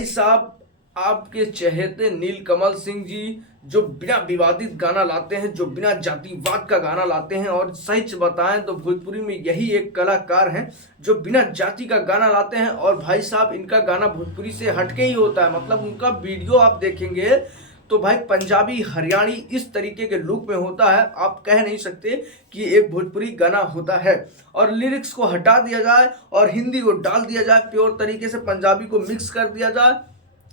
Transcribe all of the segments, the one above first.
भाई साहब आपके चहेते नीलकमल सिंह जी जो बिना विवादित गाना लाते हैं, जो बिना जातिवाद का गाना लाते हैं, और सच बताएं तो भोजपुरी में यही एक कलाकार हैं जो बिना जाति का गाना लाते हैं। और भाई साहब इनका गाना भोजपुरी से हटके ही होता है, मतलब उनका वीडियो आप देखेंगे तो भाई पंजाबी हरियाणी इस तरीके के लुक में होता है, आप कह नहीं सकते कि एक भोजपुरी गाना होता है। और लिरिक्स को हटा दिया जाए और हिंदी को डाल दिया जाए, प्योर तरीके से पंजाबी को मिक्स कर दिया जाए,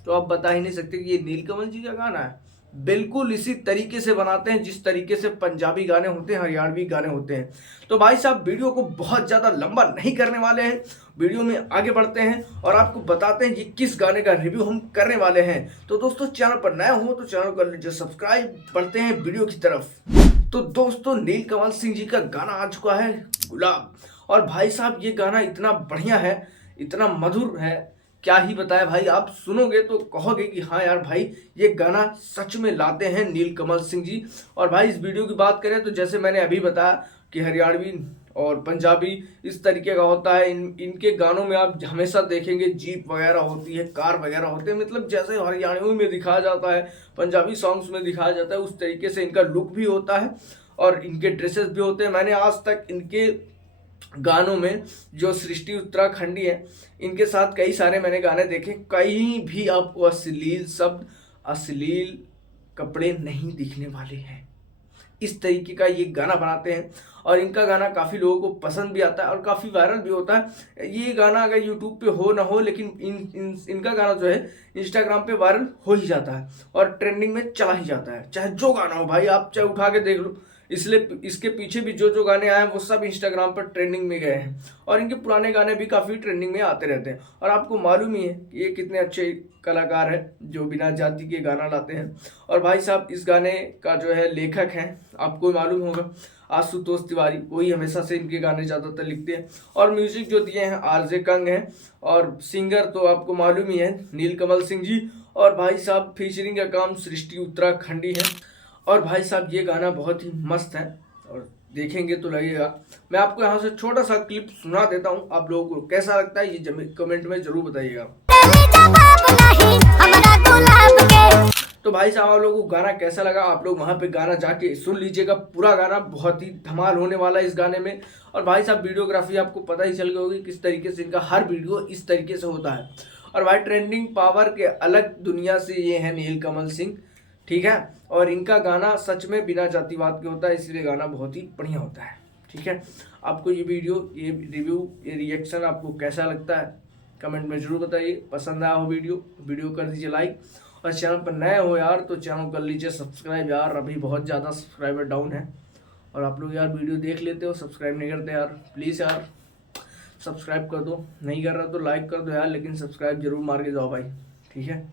तो आप बता ही नहीं सकते कि ये नीलकमल जी का गाना है। बिल्कुल इसी तरीके से बनाते हैं जिस तरीके से पंजाबी गाने होते हैं, हरियाणवी गाने होते हैं। तो भाई साहब वीडियो को बहुत ज़्यादा लंबा नहीं करने वाले हैं, वीडियो में आगे बढ़ते हैं और आपको बताते हैं कि किस गाने का रिव्यू हम करने वाले हैं। तो दोस्तों चैनल पर नए हो तो चैनल कर लीजिए सब्सक्राइब। बढ़ते हैं वीडियो की तरफ। तो दोस्तों नीलकमल सिंह जी का गाना आ चुका है गुलाब। और भाई साहब ये गाना इतना बढ़िया है, इतना मधुर है, क्या ही बताया भाई। आप सुनोगे तो कहोगे कि हाँ यार भाई ये गाना सच में लाते हैं नीलकमल सिंह जी। और भाई इस वीडियो की बात करें तो जैसे मैंने अभी बताया कि हरियाणवी और पंजाबी इस तरीके का होता है। इनके गानों में आप हमेशा देखेंगे जीप वगैरह होती है, कार वगैरह होते हैं, मतलब जैसे हरियाणवी में दिखाया जाता है, पंजाबी सॉन्ग्स में दिखाया जाता है, उस तरीके से इनका लुक भी होता है और इनके ड्रेसेस भी होते हैं। मैंने आज तक इनके गानों में जो सृष्टि उत्तराखंडी है इनके साथ कई सारे मैंने गाने देखे, कहीं भी आपको अश्लील शब्द, अश्लील कपड़े नहीं दिखने वाले हैं। इस तरीके का ये गाना बनाते हैं और इनका गाना काफ़ी लोगों को पसंद भी आता है और काफ़ी वायरल भी होता है। ये गाना अगर यूट्यूब पे हो ना हो, लेकिन इनका गाना जो है इंस्टाग्राम पे वायरल हो ही जाता है और ट्रेंडिंग में चला ही जाता है, चाहे जो गाना हो भाई, आप चाहे उठा के देख लो। इसलिए इसके पीछे भी जो जो गाने आए हैं वो सब इंस्टाग्राम पर ट्रेंडिंग में गए हैं और इनके पुराने गाने भी काफ़ी ट्रेंडिंग में आते रहते हैं। और आपको मालूम ही है कि ये कितने अच्छे कलाकार हैं जो बिना जाति के गाना लाते हैं। और भाई साहब इस गाने का जो है लेखक है, आपको मालूम होगा, आशुतोष तिवारी। वही हमेशा से इनके गाने ज़्यादातर लिखते हैं और म्यूजिक जो दिए हैं आरजे कंग हैं और सिंगर तो आपको मालूम ही है नीलकमल सिंह जी। और भाई साहब फीचरिंग का काम सृष्टि उत्तराखंडी है। और भाई साहब ये गाना बहुत ही मस्त है और देखेंगे तो लगेगा। मैं आपको यहाँ से छोटा सा क्लिप सुना देता हूँ, आप लोगों को कैसा लगता है ये कमेंट में जरूर बताइएगा। तो भाई साहब आप लोगों को गाना कैसा लगा, आप लोग वहाँ पे गाना जाके सुन लीजिएगा। पूरा गाना बहुत ही धमाल होने वाला है इस गाने में। और भाई साहब वीडियोग्राफी आपको पता ही चल गई होगी किस तरीके से इनका हर वीडियो इस तरीके से होता है। और भाई ट्रेंडिंग पावर के अलग दुनिया से ये है नीलकमल सिंह, ठीक है। और इनका गाना सच में बिना जातिवाद के होता है, इसलिए गाना बहुत ही बढ़िया होता है, ठीक है। आपको ये वीडियो, ये रिव्यू, ये रिएक्शन आपको कैसा लगता है कमेंट में जरूर बताइए। पसंद आया हो वीडियो कर दीजिए लाइक, और चैनल पर नए हो यार तो चैनल कर लीजिए सब्सक्राइब यार। अभी बहुत ज़्यादा सब्सक्राइबर डाउन है और आप लोग यार वीडियो देख लेते हो, सब्सक्राइब नहीं करते यार, प्लीज़ यार सब्सक्राइब कर दो। नहीं कर रहा तो लाइक कर दो यार, लेकिन सब्सक्राइब जरूर मार के जाओ भाई, ठीक है।